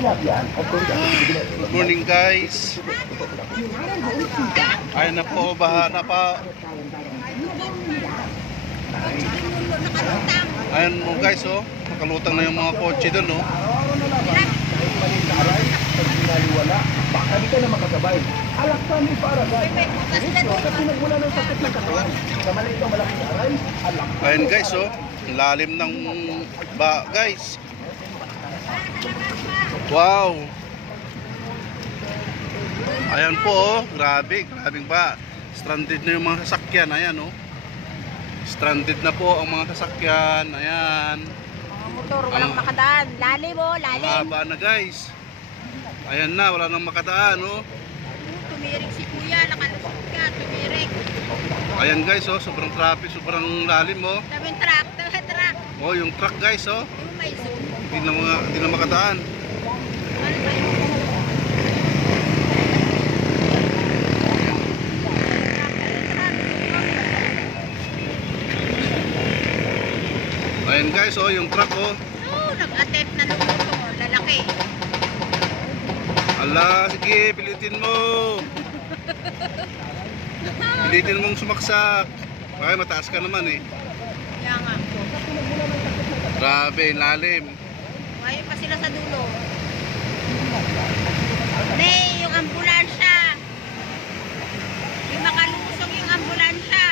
Good morning guys. Ayan na po, baha na pa. Ayan mo guys, oh, nakalutang na yung mga kotse doon, oh. Baka di ka na makasabay. Alak pa ni para sa kasi nagmula ng sakit ng katawan. Sa maliit na malaking aray, alak. Ayan guys, oh, lalim ng ba guys. Wow. Ayan po, oh, grabing ba. Stranded na yung mga sasakyan, ayan, oh. Stranded na po ang mga sasakyan, ayan. Mga motor, walang makadaan. Lalim, oh, lalim. Haba na guys. Ayan na, wala nang makadaan, oh. Tumirik si kuya, nakalusot ka, tumirik. Ayan guys, oh, sobrang traffic, sobrang lalim, oh. Tabing truck. Oh, yung truck guys, oh. Yung may zoom. Hindi na makadaan. Ano ba yun? Ayan guys, oh, yung truck, oh. Oh, nag-attempt na ng motor, lalaki. Ala, sige, pilitin mo. Pilitin mong sumaksak. Ay, mataas ka naman, eh. Kaya nga. Grabe, lalim. Ngayon pa sila sa dulo. Nay, yung ambulansya. Yung makalusog yung ambulansya.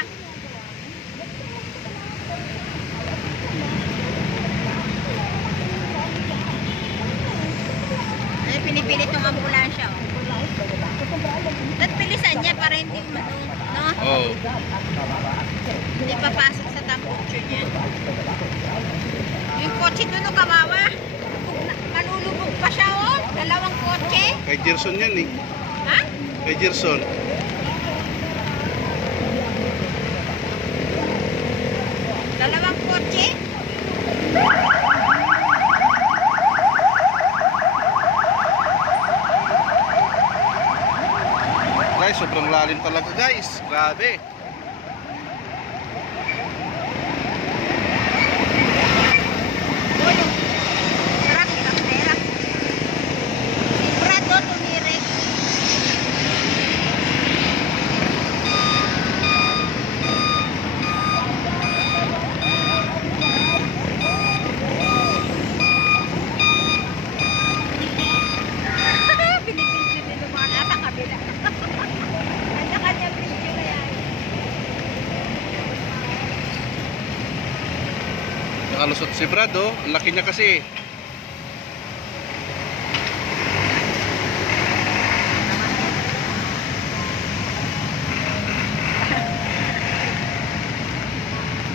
Ay, pinipilit yung ambulansya. Oh. At pilisan niya para hindi no? Oh. Hindi papasok sa tampucho niya. Yung kotse doon, no, kawawa. Malulubog pa siya, oh. Dalawang kotse. Kay Gerson yan, eh. Ha? Kay Gerson. Dalawang kotse. Guys, sobrang lalim talaga, guys. Grabe. Oh, yung truck, nakatera. Si Brad, oh, tumirik. Pinipinsin din yung mga nasa kabila. Kanya-kanya video na yan. Nakalusot si Brad, oh. Ang laki niya kasi, eh.